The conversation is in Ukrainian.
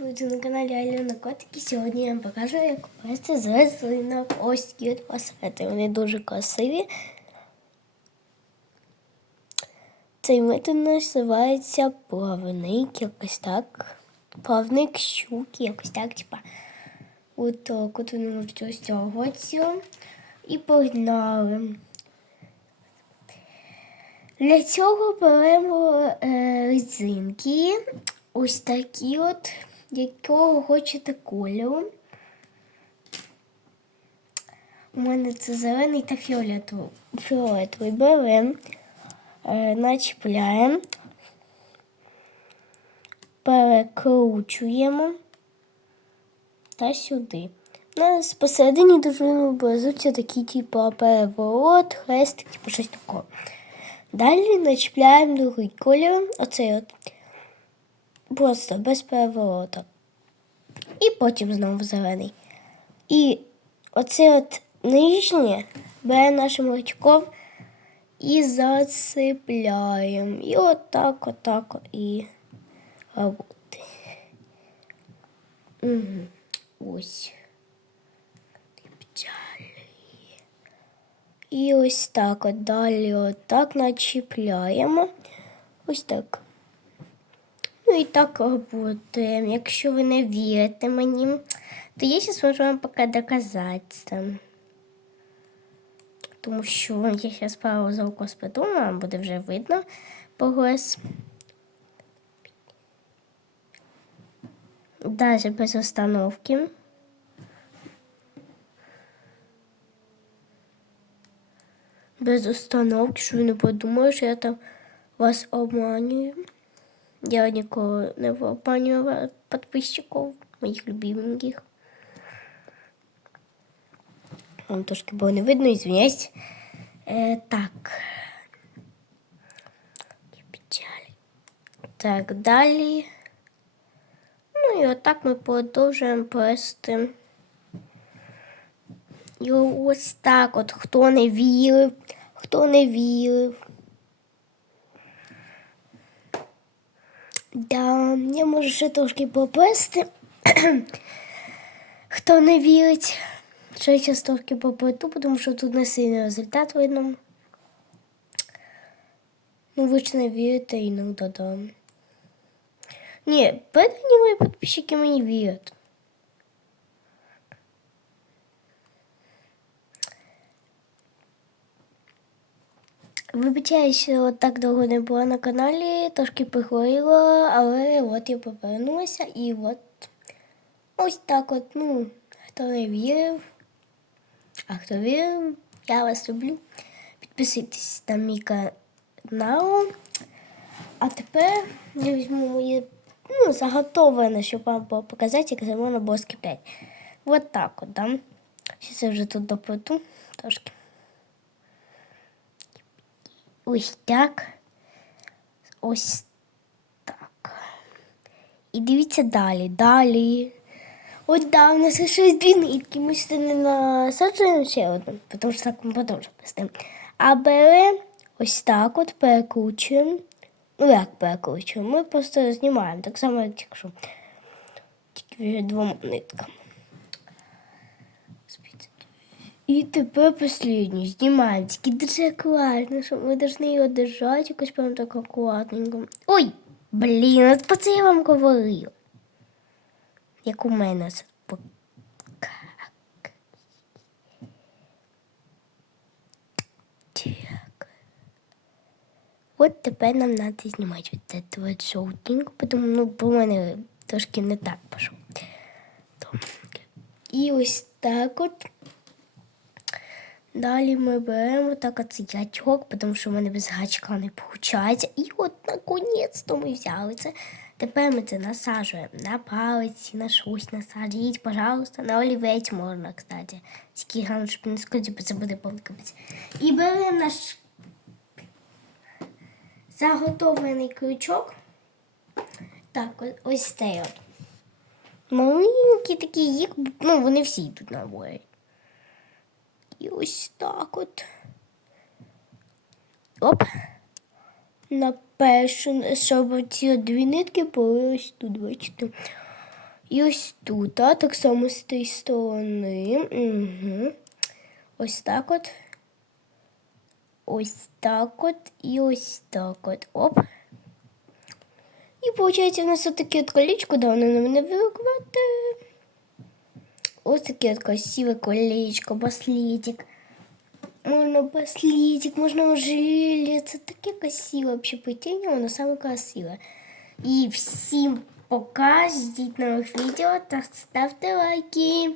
Буду на каналі Альона Котики. Сьогодні я вам покажу, як плести з. Ось такі от пасети. Вони дуже красиві. Цей метод називається плавник, якось так. Плавник щуки, якось так, типа. От так от вони можуть розтягуватися. І погнали. Для цього беремо е, резинки, ось такі от, якого хочете кольору. У мене це зелений та фіолетовий. Фіолетовий беремо, е, начіпляємо, перекручуємо та сюди. Нас посередині дуже образуються такі, типу, переворот, хрестик, типу щось такого. Далі начіпляємо другий колір, оцей от. Просто без переворота. І потім знову зелений. І оце от нижнє беремо нашим ручком і засипляємо. І отак, отак і роботи. Угу. Ось. І ось так от далі отак начіпляємо. Ось так. Ну і так роботаємо. Якщо ви не вірите мені, то я зараз можу вам поки доказати. Тому що я зараз пару око спиту, вам буде вже видно прогрес. Даже без остановки. без остановки, що ви не подумали, що я там вас обманюю. Я ніколи не обманюю підписчиків, моїх любимих. Вам трошки було не видно, извиняюсь. Е, так. Так, далі. Ну і отак ми продовжуємо плести. І ось так от хто не вірив, хто не вірив. Да, я можу ще трошки поплести. хто не вірить, що я зараз трошки поплету, тому що тут не сильний результат видно. Ну, ви ж не вірите і ну да-да. Ні, поэтому мої підписчики мені вірять. Вибачаю, що так довго не була на каналі, трошки похворіла, але от я повернулася і от ось так от, ну, хто не вірив, а хто вірив, я вас люблю. Підписуйтесь на мій канал. А тепер я візьму моє ну, заготовлене, щоб вам показати, як за мене було скиплять. Вот так от, да. Зараз я вже тут доплету трошки. Ось так. Ось так. І дивіться далі. Далі. Ось да, у нас ще дві нитки. Ми сюди не насаджуємо ще одну, тому що так ми подовжуємо пустимо. А беремо ось так от перекручуємо. Ну як перекручуємо? Ми просто знімаємо. Так само, як якщо тільки вже двома нитками. І тепер последній знімаємо. Тільки дуже акуратно, що ми повинні його держати якось прям так акуратненько. Ой, блін, от про це я вам говорила. Як у мене це. От тепер нам треба знімати от це от жовтенько, тому ну, по мене трошки не так пішов. І ось так от. Далі ми беремо так оцей гачок, тому що в мене без гачка не виходить. І от наконець-то ми взяли це. Тепер ми це насаджуємо на палець, на щось насадіть, пожалуйста, на олівець можна, кстати. Тільки гарно, щоб не складі, бо це буде поликатися. І беремо наш заготовлений крючок. Так, ось цей от. Маленькі такі, їх, ну, вони всі йдуть на бої. І ось так от. Оп. На першу, щоб ці дві нитки були ось тут, бачите. І ось тут, а так само з тієї сторони. Угу. Ось так от. Ось так от і ось так от. Оп. І виходить, у нас таке от колечко, да, воно на мене вирвати. Ось таке от красиве колечко, браслетик. Можна браслетик, можна ожерелье. Це таке красиве вообще плетіння, воно саме красиве. І всім пока, ждіть нових відео та ставте лайки.